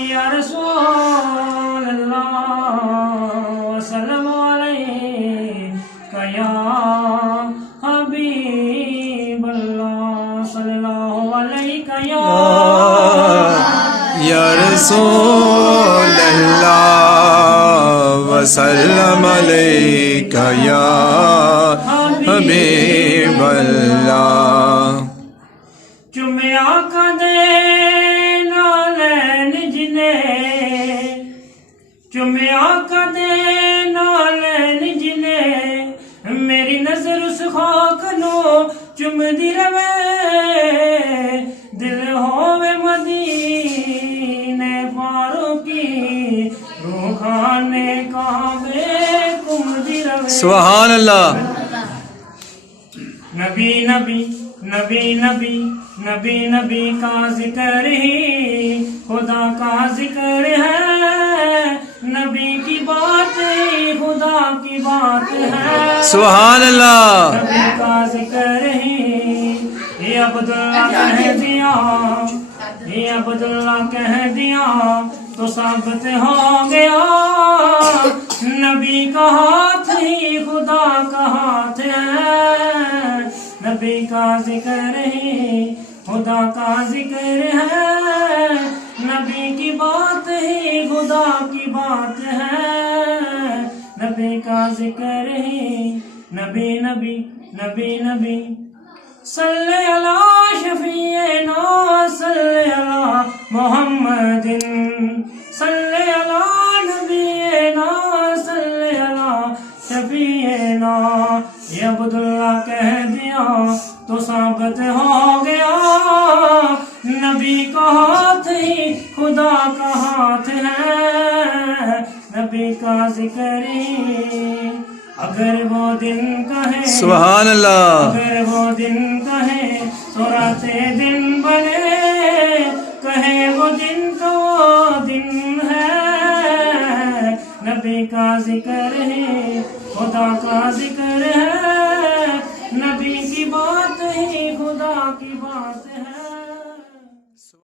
یا رسول اللہ وسلم علیک یا حبیب اللہ صلی اللہ علیک یا رسول اللہ وسلم علیک یا حبیب اللہ چومے آقا دے نالین جنے چومے آقا دے نالین جنے میری نظر اس خاک نو چم دی روے دل ہووے مدینے فاروقی روحانے کعبے کم دی روے سبحان اللہ نبی نبی نبی نبی نبی نبی کا ذکر ہی خدا کا ذکر ہے نبی کی بات ہی خدا کی بات ہے سبحان اللہ نبی کا ذکر ہی یہ عبداللہ کہہ دیا یہ عبداللہ کہہ دیا تو ثابت ہو گیا نبی کا ہاتھ ہی خدا کا ہاتھ ہے نبی کا ذکر ہی خدا کا ذکر ہے نبی کی بات ہی خدا کی بات ہے نبی کا ذکر ہی نبی نبی نبی نبی صلی علی شفیعنا صلی علی محمد صلی علی نبینا صلی علی شفیعنا یہ عبداللہ کہہ دیا تو ثابت ہو گیا نبی کا ہاتھ ہی خدا کا ہاتھ ہے نبی کا ذکر ہی اگر وہ دن کہے سبحان اللہ اگر وہ دن کہے تو راتیں دن بنے کہے وہ دن تو وہ دن ہے نبی کا ذکر ہے خدا کا ذکر ہے